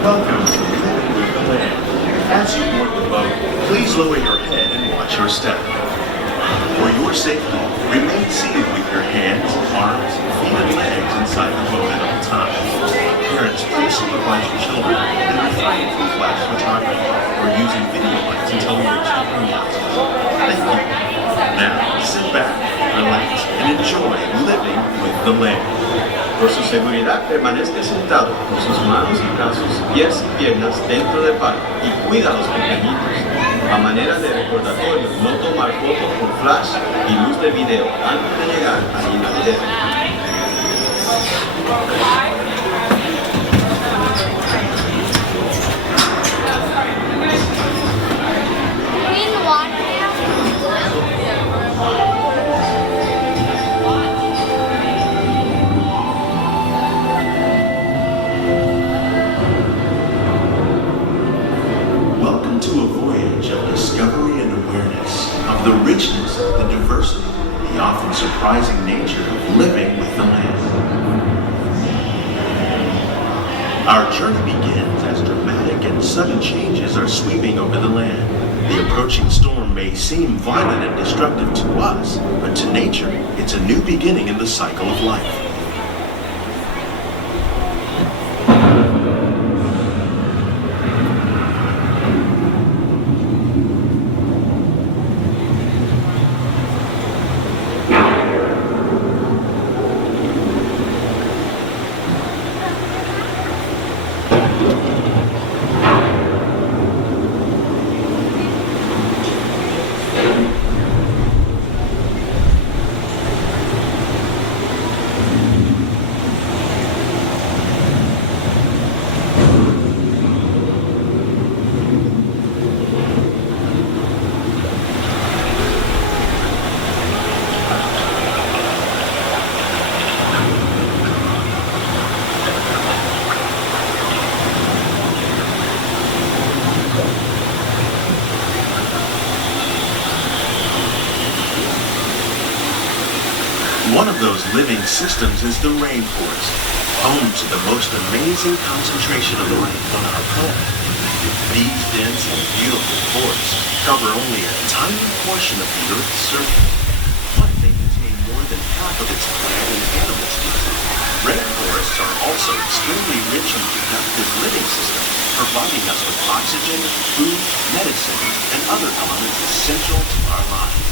Welcome to Living with the Land. As you board the boat, please lower your head and watch your step. For your safety, remain seated with your hands, arms, feet, and legs inside the boat at all times. Parents, please supervise your children and refrain from flash photography or using video lights until we reach the greenhouse. Thank you. Now, sit back, relax, and enjoy living with the land. Por su seguridad, permanezca sentado con sus manos y brazos, pies y piernas dentro del barco y cuida a los pequeñitos. A manera de recordatorio, no tomar fotos con flash y luz de video antes de llegar a la inalidad. The richness, the diversity, the often surprising nature of living with the land. Our journey begins as dramatic and sudden changes are sweeping over the land. The approaching storm may seem violent and destructive to us, but to nature, it's a new beginning in the cycle of life. One of those living systems is the rainforest, home to the most amazing concentration of rain on our planet. These dense and beautiful forests cover only a tiny portion of the Earth's surface, but they contain more than half of its plant and animal species. Rainforests are also extremely rich and productive living systems, providing us with oxygen, food, medicine, and other elements essential to our lives.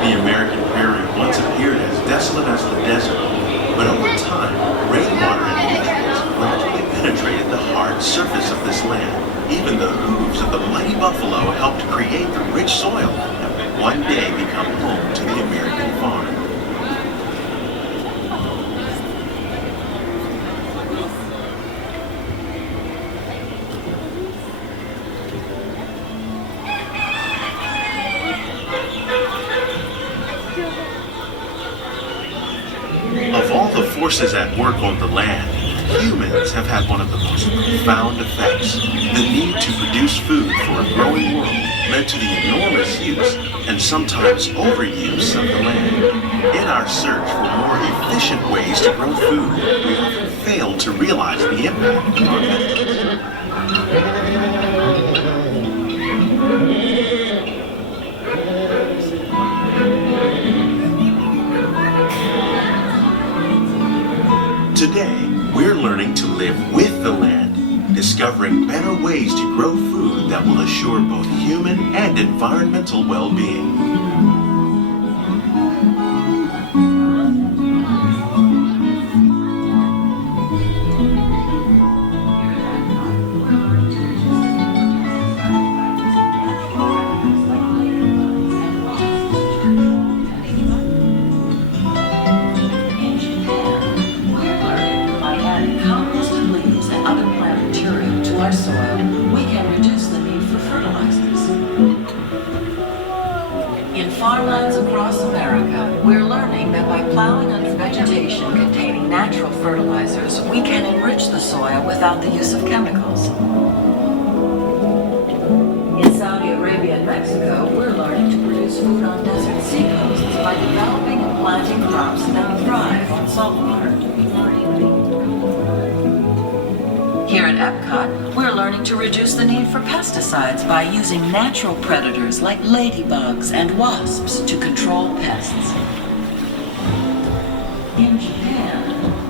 The American prairie once appeared as desolate as the desert, but over time, rainwater and nutrients gradually penetrated the hard surface of this land. Even the hooves of the mighty buffalo helped create the rich soil that would one day become home to the American farm. Of all the forces at work on the land, humans have had one of the most profound effects. The need to produce food for a growing world led to the enormous use and sometimes overuse of the land. In our search for more efficient ways to grow food, we often fail to realize the impact on our methods. Today, we're learning to live with the land, discovering better ways to grow food that will assure both human and environmental well-being. vegetation containing natural fertilizers, we can enrich the soil without the use of chemicals. In Saudi Arabia and Mexico, we're learning to produce food on desert seacoasts by developing and planting crops that thrive on saltwater. Here at Epcot, we're learning to reduce the need for pesticides by using natural predators like ladybugs and wasps to control pests. In Japan,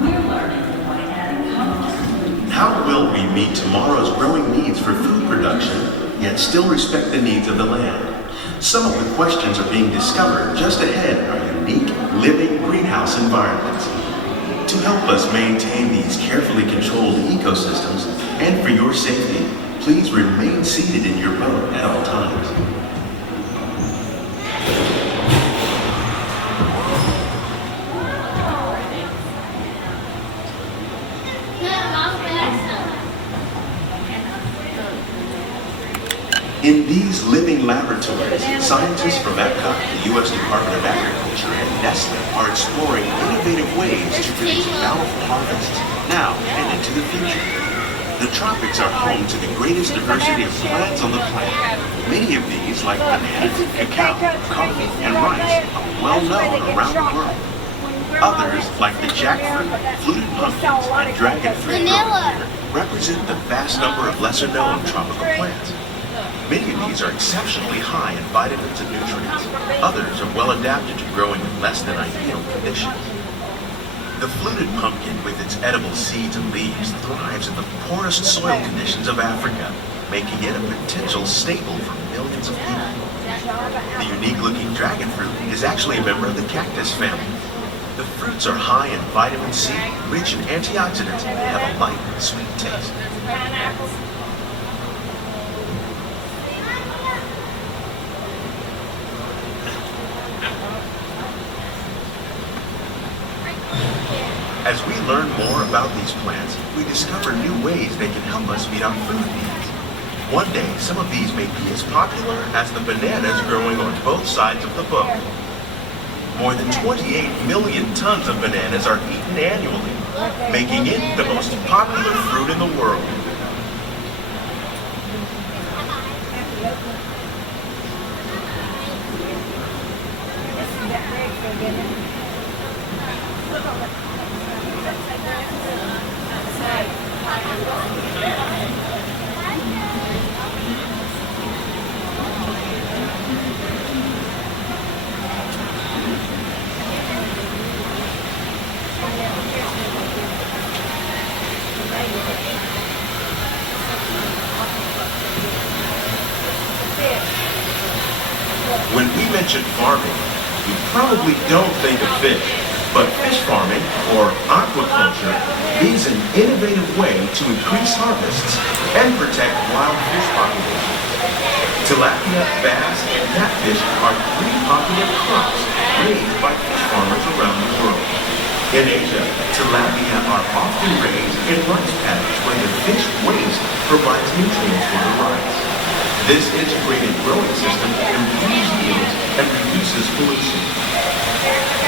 we're learning by adding compost. How will we meet tomorrow's growing needs for food production, yet still respect the needs of the land? Some of the questions are being discovered just ahead in our unique living greenhouse environments. To help us maintain these carefully controlled ecosystems, and for your safety, please remain seated in your boat at all times. In these living laboratories, scientists from Epcot, the U.S. Department of Agriculture, and Nestle are exploring innovative ways to produce bountiful harvests now and into the future. The tropics are home to the greatest diversity of plants on the planet. Many of these, like bananas, cacao, coffee, and rice, are well known around the world. Others, like the jackfruit, fluted pumpkins, and dragon fruit grown here, represent the vast number of lesser-known tropical plants. Many of these are exceptionally high in vitamins and nutrients. Others are well adapted to growing in less than ideal conditions. The fluted pumpkin, with its edible seeds and leaves, thrives in the poorest soil conditions of Africa, making it a potential staple for millions of people. The unique-looking dragon fruit is actually a member of the cactus family. The fruits are high in vitamin C, rich in antioxidants, and have a light, sweet taste. As we learn more about these plants, we discover new ways they can help us meet our food needs. One day, some of these may be as popular as the bananas growing on both sides of the boat. More than 28 million tons of bananas are eaten annually, making it the most popular fruit in the world. When we mention farming, we probably don't think of fish, but fish farming, or aquaculture, is an innovative way to increase harvests and protect wild fish populations. Tilapia, bass, and catfish are three popular crops raised by fish farmers around the world. In Asia, tilapia are often raised in rice paddies where the fish waste provides nutrients for the rice. This integrated growing system improves yields and reduces pollution.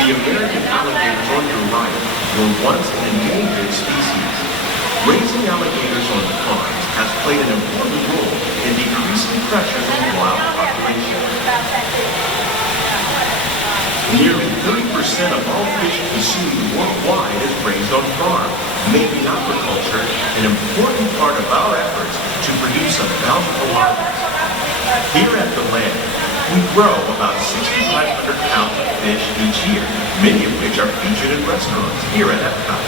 The American alligators on your right were once an endangered species. Raising alligators on farms has played an important role in decreasing pressures on wild populations. Nearly 30% of all fish consumed worldwide is raised on farms, making aquaculture an important part of our efforts to produce a bountiful harvest. Here at the land, we grow about 6,500 pounds of fish each year, many of which are featured in restaurants here at Epcot.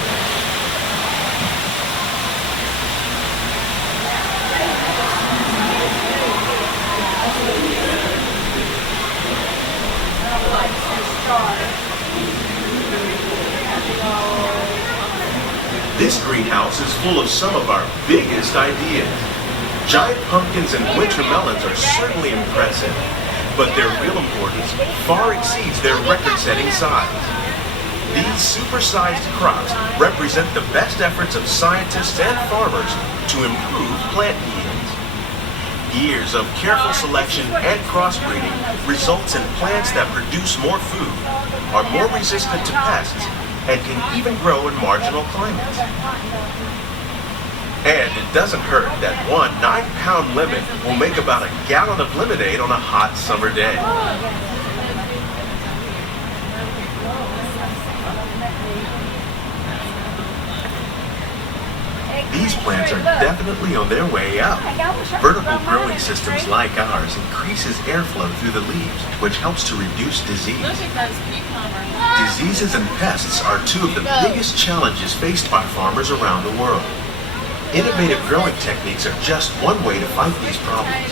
This greenhouse is full of some of our biggest ideas. Giant pumpkins and winter melons are certainly impressive, but their real importance far exceeds their record-setting size. These supersized crops represent the best efforts of scientists and farmers to improve plant yields. Years of careful selection and crossbreeding results in plants that produce more food, are more resistant to pests, and can even grow in marginal climates. And it doesn't hurt that one 9-pound lemon will make about a gallon of lemonade on a hot summer day. These plants are definitely on their way up. Vertical growing systems like ours increases airflow through the leaves, which helps to reduce disease. Diseases and pests are two of the biggest challenges faced by farmers around the world. Innovative growing techniques are just one way to fight these problems.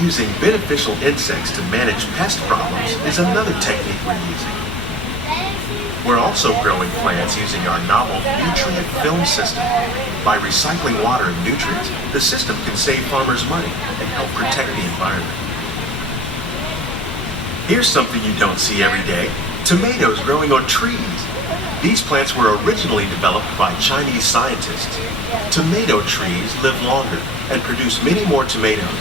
Using beneficial insects to manage pest problems is another technique we're using. We're also growing plants using our novel nutrient film system. By recycling water and nutrients, the system can save farmers money and help protect the environment. Here's something you don't see every day: tomatoes growing on trees. These plants were originally developed by Chinese scientists. Tomato trees live longer and produce many more tomatoes.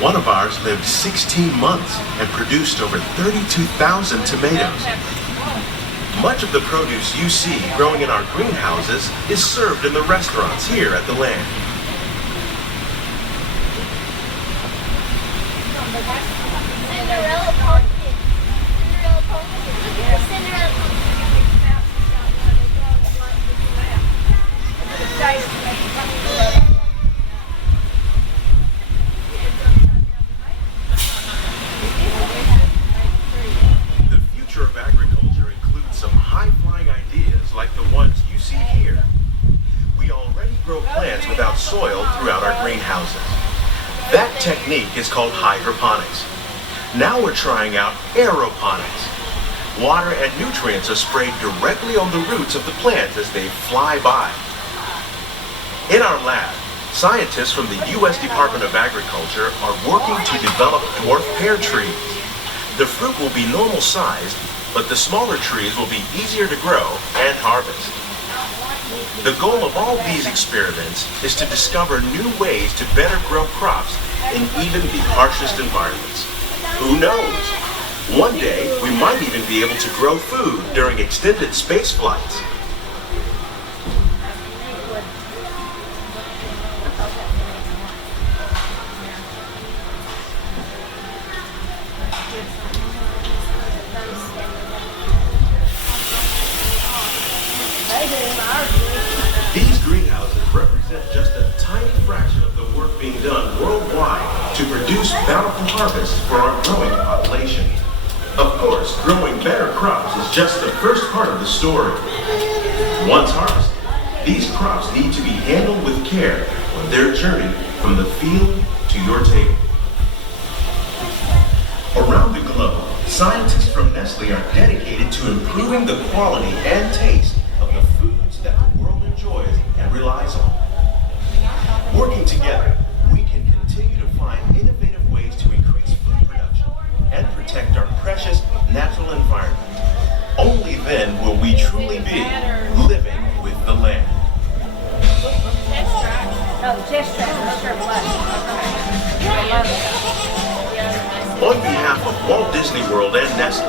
One of ours lived 16 months and produced over 32,000 tomatoes. Much of the produce you see growing in our greenhouses is served in the restaurants here at the land. Cinderella pumpkin. Cinderella pumpkin. Cinderella pumpkin. The future of agriculture includes some high-flying ideas like the ones you see here. We already grow plants without soil throughout our greenhouses. That technique is called hydroponics. Now we're trying out aeroponics. Water and nutrients are sprayed directly on the roots of the plants as they fly by. In our lab, scientists from the U.S. Department of Agriculture are working to develop dwarf pear trees. The fruit will be normal sized, but the smaller trees will be easier to grow and harvest. The goal of all these experiments is to discover new ways to better grow crops in even the harshest environments. Who knows? One day, we might even be able to grow food during extended space flights. These greenhouses represent just a tiny fraction of the work being done worldwide to produce bountiful harvests for our growing population. Of course, growing better crops is just the first part of the story. Once harvested, these crops need to be handled with care on their journey from the field to your table. Around the globe, scientists from Nestle are dedicated to improving the quality and taste of the foods that the world enjoys and relies on. Working together, we can continue to find innovative ways to increase food production and protect our precious natural environment. Only then will we truly be living with the land. On behalf of Walt Disney World and Nestle,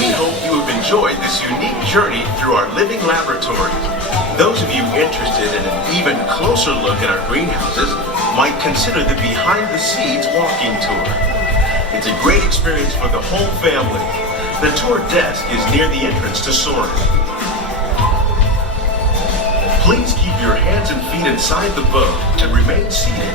we hope you have enjoyed this unique journey through our living laboratories. Those of you interested in an even closer look at our greenhouses might consider the Behind the Seeds walking tour. It's a great experience for the whole family. The tour desk is near the entrance to Soarin'. Please keep your hands and feet inside the boat and remain seated.